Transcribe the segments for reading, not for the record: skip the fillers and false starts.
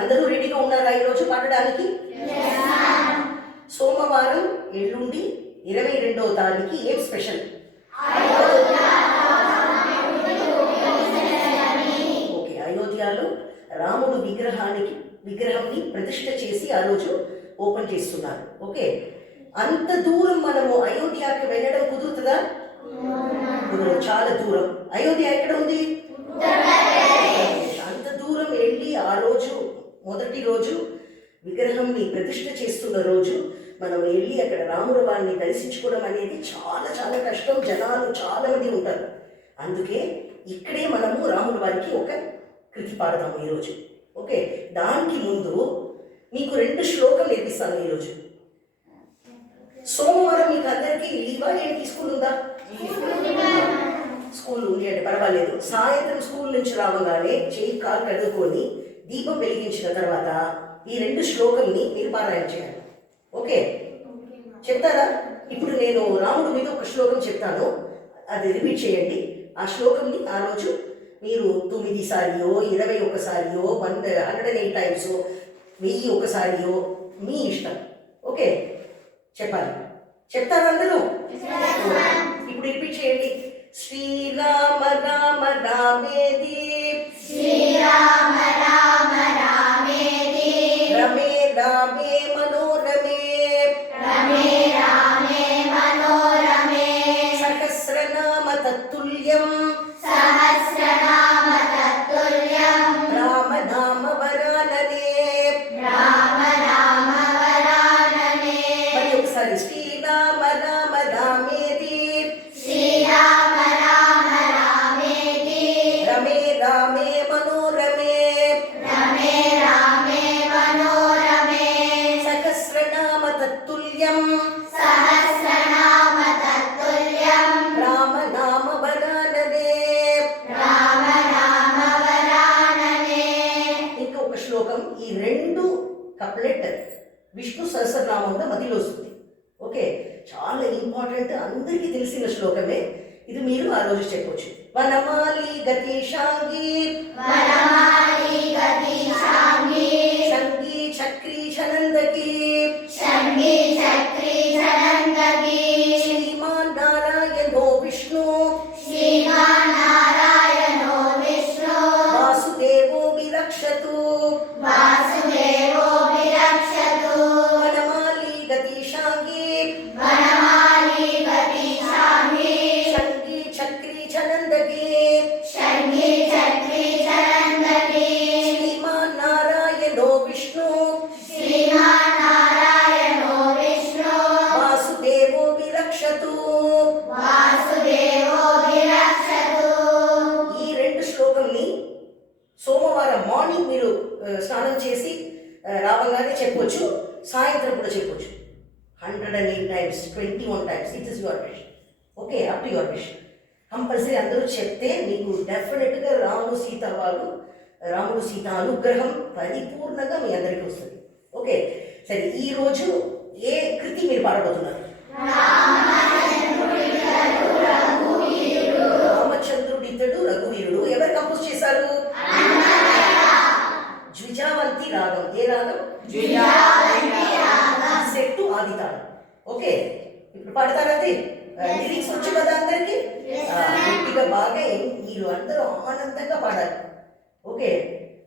అందరూ రెడీగా ఉన్నారా ఈరోజు పాడడానికి? సోమవారం ఎల్లుండి 22వ తారీఖు ఏం స్పెషల్? ఓకే, అయోధ్యలో రాముడు విగ్రహాన్ని ప్రతిష్ఠ చేసి ఆ రోజు ఓపెన్ చేస్తున్నారు. ఓకే, అంత దూరం మనము అయోధ్యకి వెళ్ళడం కుదురుతుందా? చాలా దూరం. అయోధ్య ఎక్కడ ఉంది? అంత దూరం వెళ్ళి ఆ రోజు మొదటి రోజు విగ్రహంని ప్రతిష్ఠ చేస్తున్న రోజు మనం వెళ్ళి అక్కడ రాముడు వారిని దర్శించుకోవడం అనేది చాలా చాలా కష్టం. జనాలు చాలా మంది ఉంటారు. అందుకే ఇక్కడే మనము రాముడు వారికి ఒక కృతి పాడతాము ఈరోజు. ఓకే, దానికి ముందు మీకు 2 శ్లోకం నేర్పిస్తాను ఈరోజు. సోమవారం మీకు అందరికీ లీవా? ఏంటి, స్కూల్ ఉందా? స్కూల్ ఉంది అంటే పర్వాలేదు. సాయంత్రం స్కూల్ నుంచి రావగానే చేయి కాలు కడుక్కొని దీపం వెలిగించిన తర్వాత ఈ 2 శ్లోకంని మీరు పారాయణ చేయాలి. ఓకే, చెప్తారా? ఇప్పుడు నేను రాముడు మీద ఒక శ్లోకం చెప్తాను, అది రిపీట్ చేయండి. ఆ శ్లోకంని ఆ రోజు మీరు 9 సార్లు 21 సార్లు 108 టైమ్స్ 1001 సార్లు మీ ఇష్టం. ఓకే, చెప్పాలి. చెప్తారా అందరూ? ఇప్పుడు రిపీట్ చేయండి. శ్రీరామ రామ రామేది, శ్రీరామ రామ రామేది, రమే రామే మనోరమే, రమే రామే మనోరమే, సహస్రనామ తత్తుల్యం, సహస్రనామ తత్తుల్యం, రామనామ వరాననే, రామనామ వరాననే. మరి ఒకసారి శ్రీరామ రామ రామేది, శ్రీరామ రామ రామేది, రమే రామే మనోరమే, రమే రామే మనోరమే, సహస్రనామ తత్తుల్యం, సహస్రనామ తత్తుల్యం, రామనామ వరాననే. రామనామ వరాననే. ఇంకా ఒక శ్లోకం. ఈ 2 కప్లెట్ విష్ణు సహస్రనామంలో మధ్యలో వస్తుంది. ఓకే, చాలా ఇంపార్టెంట్, అందరికీ తెలిసిన శ్లోకమే ఇది. మీరు ఆ రోజు చెప్పొచ్చు. వనమాలి గతీషాంగి, వనమాలి గతీషాంగి, శంగి చక్రీ చనందకి, శంగి చక్రీ చరందకి, శ్రీమాన్ నారాయణో విష్ణు, శ్రీమాన్ నారాయణో విష్ణు, వాసుదేవో విరక్షతు, వాసుదేవో విరక్షతు. వనమాలి గతీషాంగి, వనమాలి గతీషాంగి, శంగి చక్రీ చనందకి, శంగి చక్రీ చరందకి, శ్రీమాన్ నారాయణో విష్ణు, శ్రీమాన్ నారాయణో విష్ణు, వాసుదేవో విరక్షతు. వాసుదేవో విరక్షతు. ఈ 2 శ్లోకంని సోమవారం మార్నింగ్ మీరు స్నానం చేసి రావగానే చెప్పొచ్చు, సాయంత్రం కూడా చెప్పొచ్చు. 108 times 21 times. It is your wish. Okay, up to your wish. Compulsory అందరూ చెప్తే మీకు డెఫినెట్గా రాముడు సీత అనుగ్రహం పరిపూర్ణంగా మీ అందరికీ వస్తుంది. ఓకే, సరే, ఈరోజు ఏ కృతి మీరు పాడబోతున్నారు? రామచంద్రుడితడు రఘువీరుడు. ఎవరు కంపోజ్ చేశారు? ద్విజావంతి రాగం. ఏ రాగం? సెట్టు ఆది తాళం. ఓకే, ఇప్పుడు పాడతారా? అది లిరిక్స్ వచ్చు కదా అందరికి? గట్టిగా బాగా మీరు అందరూ ఆనందంగా పాడాలి. ఓకే,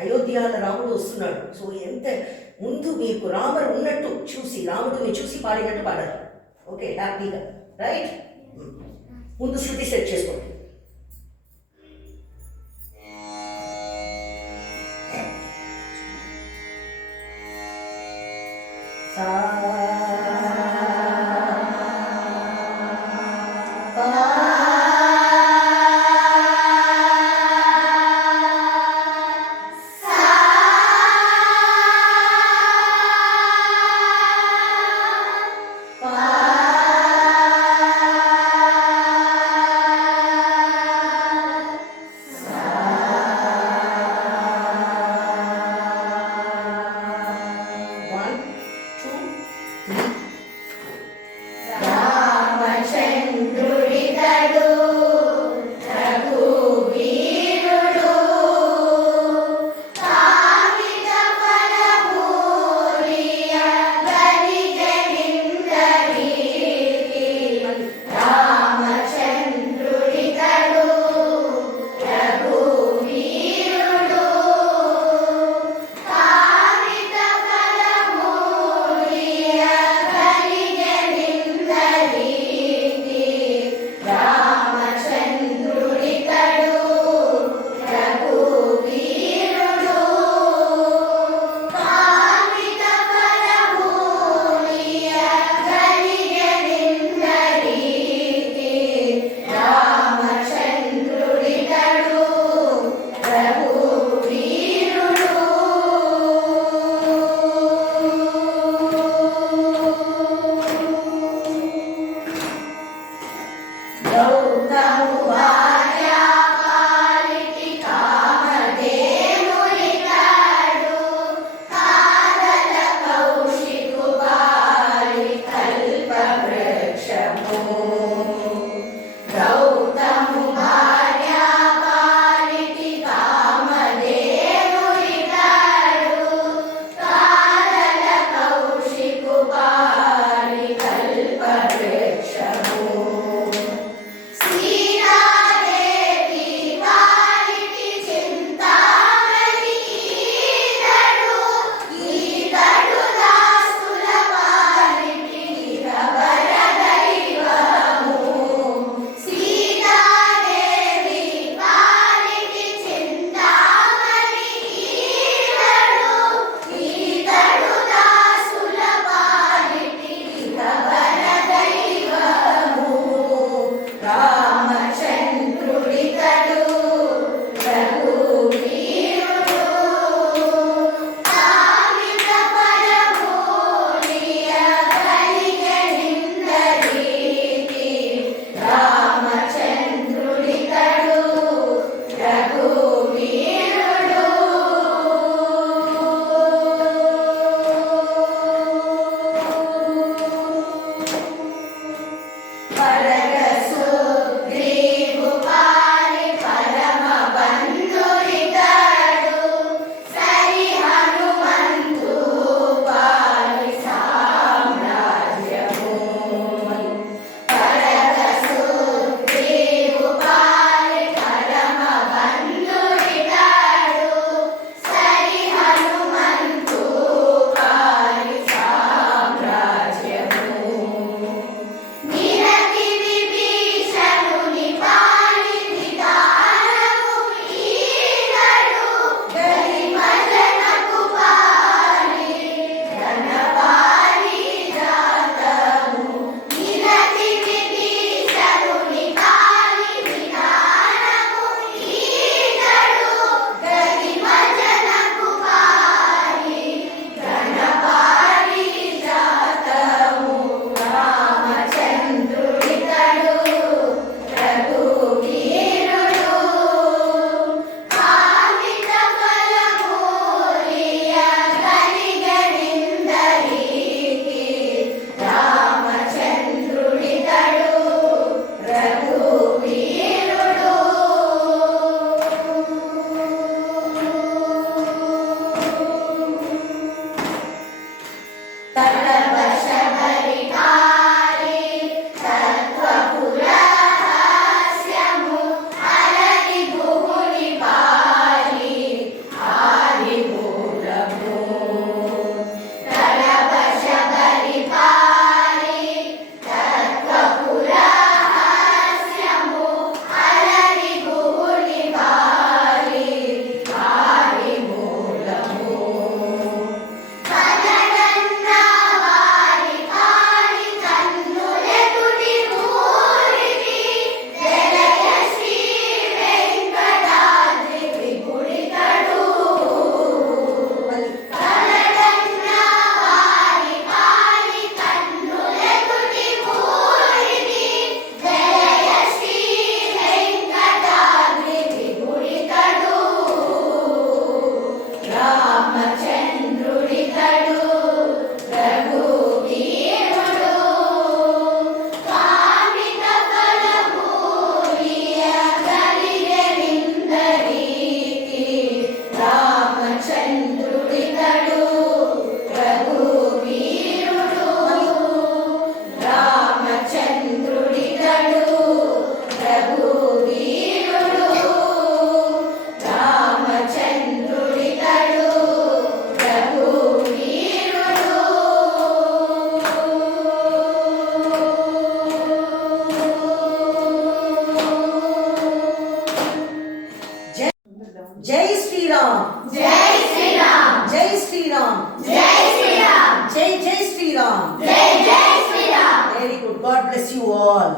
అయోధ్యలో రాముడు వస్తున్నాడు. సో ఎంత ముందు మీకు రాముడు ఉన్నట్టు చూసి, రాముడిని చూసి పాడినట్టు పాడాలి. ఓకే, హ్యాపీగా. రైట్, ముందు శృతి సెట్ చేసుకోండి. One, two, రామచంద్రుడితడు రఘువీరుడు కామిత ఫలభూయ కలిగెనిందరికి రామచంద్రుడితడు రఘువీరుడు రామచంద్రుడితడు రఘువీరుడు రామచంద్రుడితడు జై శ్రీరామ్ జై శ్రీరామ్ జై శ్రీరామ్ జై శ్రీరామ్ జై జై శ్రీరామ్ జై జై Shriram very good God bless you all